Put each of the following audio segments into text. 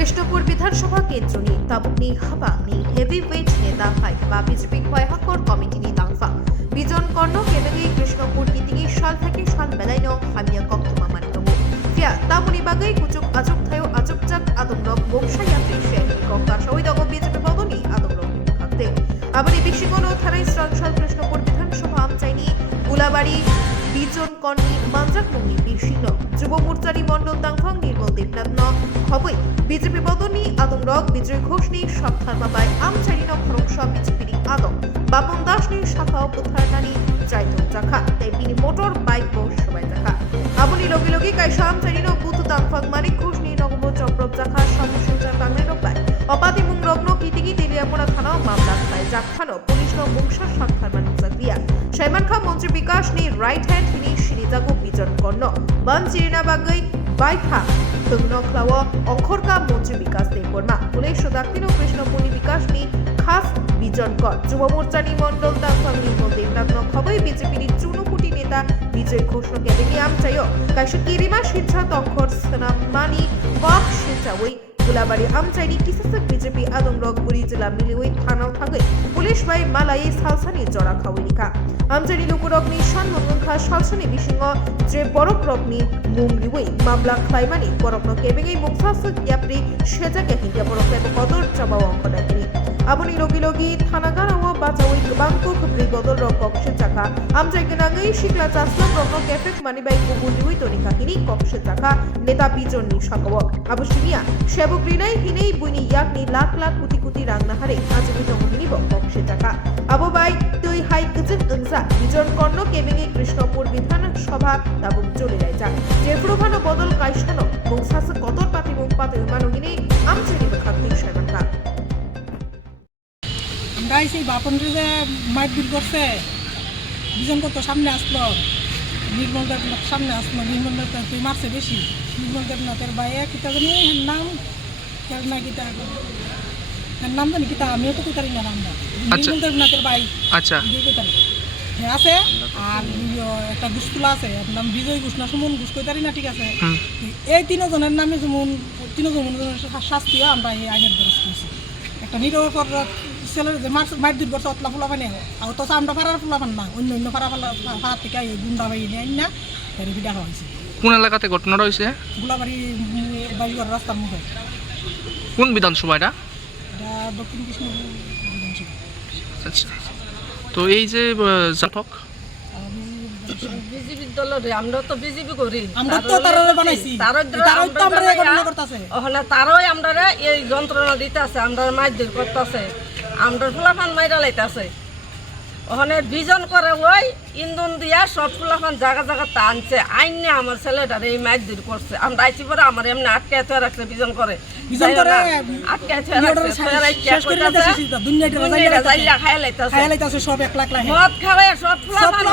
কৃষ্ণপুর বিধানসভা কেন্দ্রनि ताबुकनि हाबांनि हेभिवेट नेता हाइकबा বিজেপি খয়হাকর কমিটিनि दांफा बिजन कर्ण केबेगे কৃষ্ণপুর कितिगि साल थेके साल बेलायनो हामिया कक्तमा मानिदङ फिया तामुनि बागै कुचुक आजुक थायो आजुकजाक आदमरक बंशाया पेशेनि कक्का सहिदग বিজেপি बदनि आदमरक खाते आबारि बिशिगनो थानाय स्रांसाल কৃষ্ণপুর বিধানসভা আমচাइनि गुलाबारि बिजन कर्ण मानजाक मुंनि बिशिन যুব মোর্চারি মন্ডল दांफां निर्मल देबनाथनो खबै বিজেপি बदनि आदमरक विजय घोषनि सप्ताहमाबाय আমচাइनि खरकसा बिजेपिनि आदम बापन दासनि शाखा पुथारनानि जायतो जाखा तेबिनि मोटर बाइक बो सबाय जाखा आबुनि लगे लगे कायसा আমচাइनि बुथु दांफां मानिक घोषनि नगम चक्रब जाखा समस्या बांनाय रबाय अपाति मुं रग्न कितिगि तेलियापड़ा थाना मामला थाय जाखानो पुलिसनो मुंसा साक्षार मानुक जागलिया सैमानखा मंत्री विकासनि राइट हैंड हिनि सिरिजागु बिजन कर्ण बान चिरिना बागै बाइथा तंगनो क्लाव अंखरका मंत्री विकास देवबर्मा पुलिस दाक्षिण কৃষ্ণপুরনি विकासनि खास बिजन कर যুব মোর্চানি মন্ডল दांफां निर्मल देवनाथनो खबै बिजेपिनि चुनुपुटी नेता विजय घोषनो केबेनि আমচাইও कायसा किरिमा सिद्धार्थ अंखर सनामानि कक सिचावै गुलाबारि আমচাইनि किसासक बिजेपि आदमरक बुरि जिल्ला मिलिवै थानाव थागै पुलिस बाय मालायै सालसानि जरा खावैनिखा আমচাইनि लुकुरकनि सानमंगखा सालसानि बिसिङ जे बरकरकनि मुंलिवै मामला ख्लाइमानि बरकनो केबेङै मुखसासक याप्रि सेजाके हिंगा बरक एबं कदर चाबाव अंखदागिरि आबुनि लगी लगी थानागाराव बाचावै गोबां खबरि बदल रकसे चाखा আমচাই गोनाङै सिख्ला चास्लाम रग्न केफेक मानिबाय गुबुननिवै तनि काहिनि कक्से चाखा नेता बिजननि साकाव आबुसिनिया सेबक रिनाय हिनै बुइनि याकनि लाख लाख कोटी कोटी रां नाहारे आजिबि दंगिनिबो कक्से चाखा आबुबाय तै हाइ गजन ओंजा बिजन कर्ण केबेङै কৃষ্ণপুর বিধানসভা दाबुक चले रायजा जेफ्रुभानो बदल कायसानो मुंसास कदर पाति मुं पाते मानगिनि আমচাইनि बखाक्ति सैमानखा আমরা সেই বাপনরে যে মারপিট করছে বিজন কত সামনে আসলো নির্মল দেবনাথ সামনে আসলো নির্মল দেবনাথ তুই মারছে বেশি নির্মল দেবনাথের বাইরে কিতা জানি নাম কেন না কিতা নাম জানি কিতা আমিও তো তারি না নামটা নির্মল দেবনাথের ভাই আচ্ছা দিকে তারি আছে আর একটা গুসকুলা আছে নাম বিজয় ঘোষণা সুমন ঘোষ কই তারি না ঠিক আছে এই তিনজনের নামে যেমন তিনজনের শাস্তিও আমরা এই আইনের দ্বারা করছি একটা নিরপর ছেলের যে মারপিট করছে অতলা ফুলা পানি আর তো আমরা পাড়ার ফুলা পান না অন্য অন্য পাড়ার থেকে এই গুন্ডা বাই নিয়ে না তার বিদা হয়েছে কোন এলাকাতে ঘটনাটা হয়েছে গুলাবাড়ি বাড়িঘর রাস্তার মুখে কোন বিধানসভা এটা দক্ষিণ কৃষ্ণপুর বিধানসভা আচ্ছা তো এই যে জাতক বিজেপি দলরে আমরা তো বিজেপি করি আমরা তো তাররে বানাইছি তারই তো আমরা গণনা করতেছে ওখানে তারই আমরা এই যন্ত্রণা দিতেছে আমরা মারধর করতেছে আমরা ফুলাফান মাইরা লাইতেছে ওখানে বিজন করে ওই ইন্ধন দিয়া সব ফুলাফান জায়গা জায়গা টানছে আইনে আমার ছেলেটারে এই মারধর করছে আমরা আইছি পরে আমার এমনি আটকে থয়ে রাখছে বিজন করে আটকে থয়ে রাখছে দুনিয়াটা খাই লাইতেছে সব 1 লাখ লাখ মদ খাওয়ায় সব ফুলাফান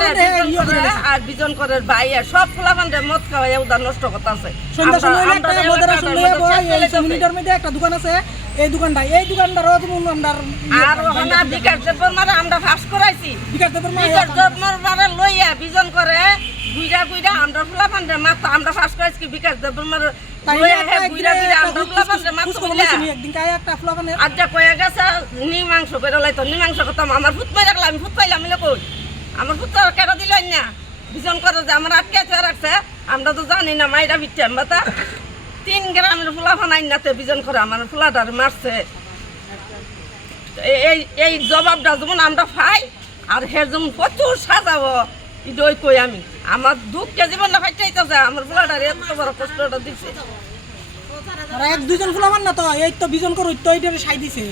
আর বিজন করে বাইয়া সব ফুলাফান মদ খাওয়ায় উদার নষ্ট করতেছে সন্ধ্যা সময় একটা মদের আসলে এই মিনিটের মধ্যে একটা দোকান আছে এই দোকানদারও যেমন আমরা আর ওখানে বিকাশ দেবর মারে আমরা ফাঁস করাইছি বিকাশ দেবর মারে লইয়া বিজন করে গুইরা আমরা ফুলাফান মাথা আমরা ফাঁস করাইছি বিকাশ দেবর মারে লইয়া গুইরা আমরা ফুলাফান মাথা কইলা একদিন কায় একটা ফুলাফান আজকে কইয়া গেছে নিমাংস করে লাইতো নিমাংস কথা আমার ফুট মাই রাখলাম আমি ফুট পাইলাম মিলে কই আমার ফুট কেটে দিলেন না বিজন করে যে আমার আটকে থয়ে রাখছে আমরা তো জানি না মাইরা বিটাম বাতা 3 গ্রামের ফুলাফান আইনাতে বিজন করে আমার ফুলাটার মারছে এই জবাবটা যেমন আমরা পাই আর হে যেমন প্রচুর সাজাবো ইডই কই আমি আমার দুঃখকে জীবনটা ফাইটাইতেছে আমার ফুলাটার এত বড় কষ্টটা দিচ্ছে আর এক দুজন ফুলাফান না তো এই তো বিজন করে তো এইটারে সাই দিছে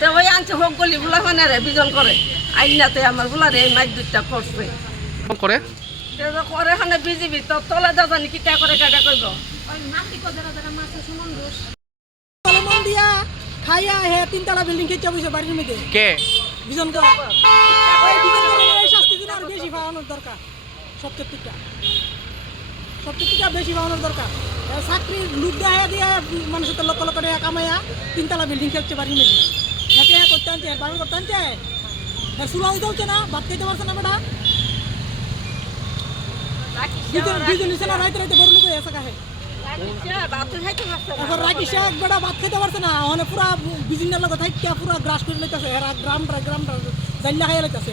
তো ওই আনছে হোক গলি ফুলাফানের বিজন করে আইনাতে আমার ফুলারে এই মাইক দুইটা করছে করে করে এখানে বিজিবি তো তলে দা জানি কি করে কাটা কইব মন দিয়া খাইয়া হে 3 তলা বিল্ডিং কেটে বসে বাড়ির মধ্যে কে বিজন কর এই বিজন করে এই শাস্তি দিন আর বেশি পাওয়ানোর দরকার সত্যিটা বেশি পাওয়ানোর দরকার চাকরি লুট দেয়া দিয়া মানুষের তো লক্ষ লক্ষ টাকা কামাইয়া 3 তলা বিল্ডিং কেটে বাড়ির মধ্যে এতে করতে আনছে বাড়ি করতে আনছে আর সুরাই চলছে না ভাত খাইতে পারছে না বেটা দুজন নিচে না রাইতে বড় লোক এসে কাহে বাথরুম খাইতে পারছে না। এখন রাকিসা একবার ভাত খাইতে পারছে না, ওখানে পুরা বিভিন্ন লোক থাইকা পুরা গ্রাস করে লইতেছে, এরা গ্রামটা জাইল্লা খাইয়া লইতেছে।